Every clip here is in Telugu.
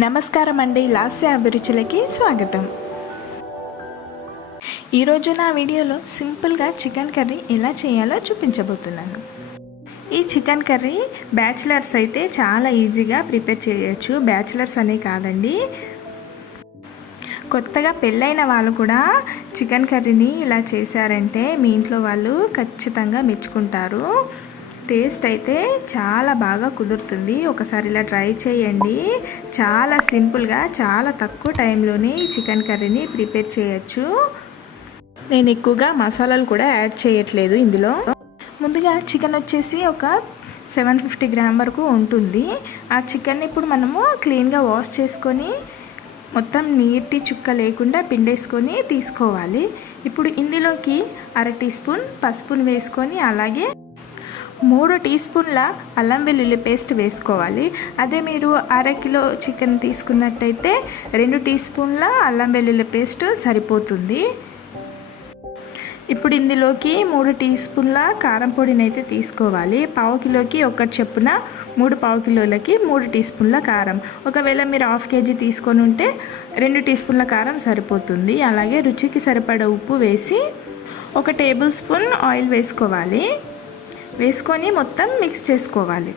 నమస్కారం అండి, లాస్య అభిరుచులకి స్వాగతం. ఈరోజు నా వీడియోలో సింపుల్గా చికెన్ కర్రీ ఎలా చేయాలో చూపించబోతున్నాను. ఈ చికెన్ కర్రీ బ్యాచిలర్స్ అయితే చాలా ఈజీగా ప్రిపేర్ చేయొచ్చు. బ్యాచిలర్స్ అనే కాదండి, కొత్తగా పెళ్ళైన వాళ్ళు కూడా చికెన్ కర్రీని ఇలా చేశారంటే మీ ఇంట్లో వాళ్ళు ఖచ్చితంగా మెచ్చుకుంటారు. టేస్ట్ అయితే చాలా బాగా కుదురుతుంది. ఒకసారి ఇలా ట్రై చేయండి. చాలా సింపుల్గా చాలా తక్కువ టైంలోనే ఈ చికెన్ కర్రీని ప్రిపేర్ చేయొచ్చు. నేను ఎక్కువగా మసాలాలు కూడా యాడ్ చేయట్లేదు ఇందులో. ముందుగా చికెన్ వచ్చేసి ఒక 750 గ్రామ్ వరకు ఉంటుంది. ఆ చికెన్ ఇప్పుడు మనము క్లీన్గా వాష్ చేసుకొని మొత్తం నీటి చుక్క లేకుండా పిండేసుకొని తీసుకోవాలి. ఇప్పుడు ఇందులోకి 1/2 టీ స్పూన్ పసుపును వేసుకొని అలాగే 3 టీ స్పూన్ల అల్లం వెల్లుల్లి పేస్ట్ వేసుకోవాలి. అదే మీరు 1/2 కిలో చికెన్ తీసుకున్నట్టయితే 2 టీ స్పూన్ల అల్లం వెల్లుల్లి పేస్ట్ సరిపోతుంది. ఇప్పుడు ఇందులోకి 3 టీ స్పూన్ల కారం పొడిని అయితే తీసుకోవాలి. 1/2 కిలోకి 1 చొప్పున 3 1/2 కిలోలకి 3 టీ స్పూన్ల కారం. ఒకవేళ మీరు 1/2 కేజీ తీసుకొని ఉంటే 2 టీ స్పూన్ల కారం సరిపోతుంది. అలాగే రుచికి సరిపడా ఉప్పు వేసి 1 టేబుల్ స్పూన్ ఆయిల్ వేసుకొని మొత్తం మిక్స్ చేసుకోవాలి.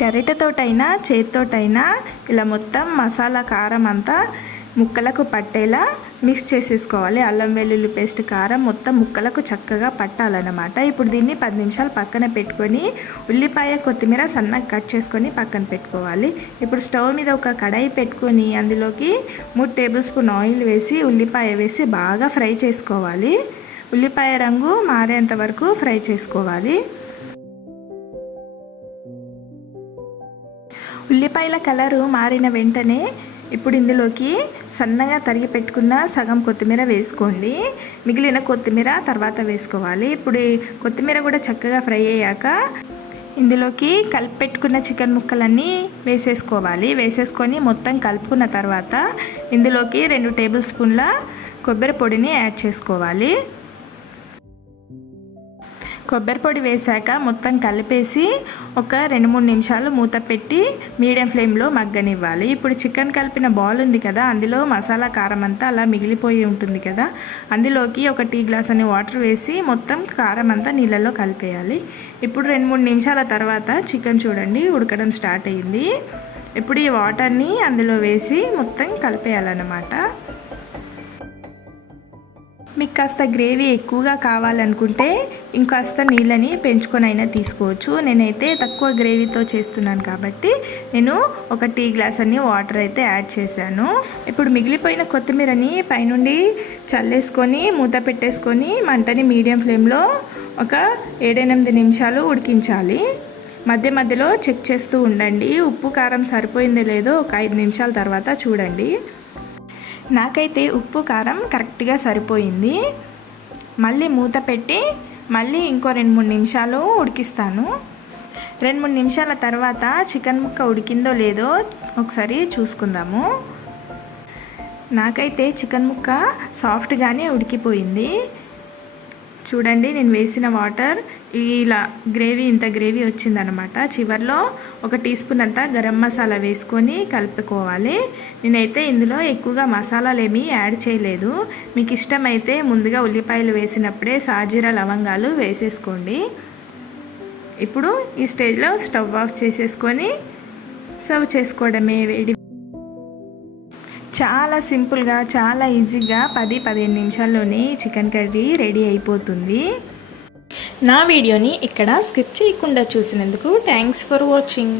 గరిటెతోటైనా చేతితోటైనా ఇలా మొత్తం మసాలా కారం అంతా ముక్కలకు పట్టేలా మిక్స్ చేసేసుకోవాలి. అల్లం వెల్లుల్లి పేస్ట్ కారం మొత్తం ముక్కలకు చక్కగా పట్టాలన్నమాట. ఇప్పుడు దీన్ని 10 నిమిషాలు పక్కన పెట్టుకొని ఉల్లిపాయ కొత్తిమీర సన్నగా కట్ చేసుకొని పక్కన పెట్టుకోవాలి. ఇప్పుడు స్టవ్ మీద ఒక కడాయి పెట్టుకొని అందులోకి 3 టేబుల్ స్పూన్ ఆయిల్ వేసి ఉల్లిపాయ వేసి బాగా ఫ్రై చేసుకోవాలి. ఉల్లిపాయ రంగు మారేంత వరకు ఫ్రై చేసుకోవాలి. ఉల్లిపాయల కలరు మారిన వెంటనే ఇప్పుడు ఇందులోకి సన్నగా తరిగి పెట్టుకున్న సగం కొత్తిమీర వేసుకోండి. మిగిలిన కొత్తిమీర తర్వాత వేసుకోవాలి. ఇప్పుడు కొత్తిమీర కూడా చక్కగా ఫ్రై అయ్యాక ఇందులోకి కలిపి పెట్టుకున్న చికెన్ ముక్కలన్నీ వేసేసుకొని మొత్తం కలుపుకున్న తర్వాత ఇందులోకి 2 టేబుల్ స్పూన్ల కొబ్బరి పొడిని యాడ్ చేసుకోవాలి. కొబ్బరి పొడి వేసాక మొత్తం కలిపేసి ఒక 2-3 నిమిషాలు మూత పెట్టి మీడియం ఫ్లేమ్లో మగ్గనివ్వాలి. ఇప్పుడు చికెన్ కలిపిన బాల్ ఉంది కదా, అందులో మసాలా కారం అంతా అలా మిగిలిపోయి ఉంటుంది కదా, అందులోకి 1 టీ గ్లాస్ అని వాటర్ వేసి మొత్తం కారం అంతా నీళ్ళల్లో కలిపేయాలి. ఇప్పుడు 2-3 నిమిషాల తర్వాత చికెన్ చూడండి ఉడకడం స్టార్ట్ అయ్యింది. ఇప్పుడు ఈ వాటర్ని అందులో వేసి మొత్తం కలిపేయాలన్నమాట. మీకు కాస్త గ్రేవీ ఎక్కువగా కావాలనుకుంటే ఇంకాస్త నీళ్ళని పెంచుకొని అయినా తీసుకోవచ్చు. నేనైతే తక్కువ గ్రేవీతో చేస్తున్నాను కాబట్టి నేను 1 టీ గ్లాస్ అని వాటర్ అయితే యాడ్ చేశాను. ఇప్పుడు మిగిలిపోయిన కొత్తిమీరని పైనుండి చల్లేసుకొని మూత పెట్టేసుకొని మంటని మీడియం ఫ్లేమ్లో ఒక 7-8 నిమిషాలు ఉడికించాలి. మధ్య మధ్యలో చెక్ చేస్తూ ఉండండి. ఉప్పు కారం సరిపోయిందో లేదో ఒక 5 నిమిషాల తర్వాత చూడండి. నాకైతే ఉప్పు కారం కరెక్ట్గా సరిపోయింది. మళ్ళీ మూత పెట్టి మళ్ళీ ఇంకో 2-3 నిమిషాలు ఉడికిస్తాను. 2-3 నిమిషాల తర్వాత చికెన్ ముక్క ఉడికిందో లేదో ఒకసారి చూసుకుందాము. నాకైతే చికెన్ ముక్క సాఫ్ట్గానే ఉడికిపోయింది. చూడండి, నేను వేసిన వాటర్ ఇలా ఇంత గ్రేవీ వచ్చిందనమాట. చివర్లో 1 టీ స్పూన్ అంతా గరం మసాలా వేసుకొని కలుపుకోవాలి. నేనైతే ఇందులో ఎక్కువగా మసాలాలు ఏమీ యాడ్ చేయలేదు. మీకు ఇష్టమైతే ముందుగా ఉల్లిపాయలు వేసినప్పుడే సాజీరా లవంగాలు వేసేసుకోండి. ఇప్పుడు ఈ స్టేజ్లో స్టవ్ ఆఫ్ చేసేసుకొని సర్వ్ చేసుకోవడమే. చాలా సింపుల్గా చాలా ఈజీగా 10-15 నిమిషాల్లోనే చికెన్ కర్రీ రెడీ అయిపోతుంది. నా వీడియోని ఇక్కడ స్కిప్ చేయకుండా చూసినందుకు థ్యాంక్స్ ఫర్ వాచింగ్.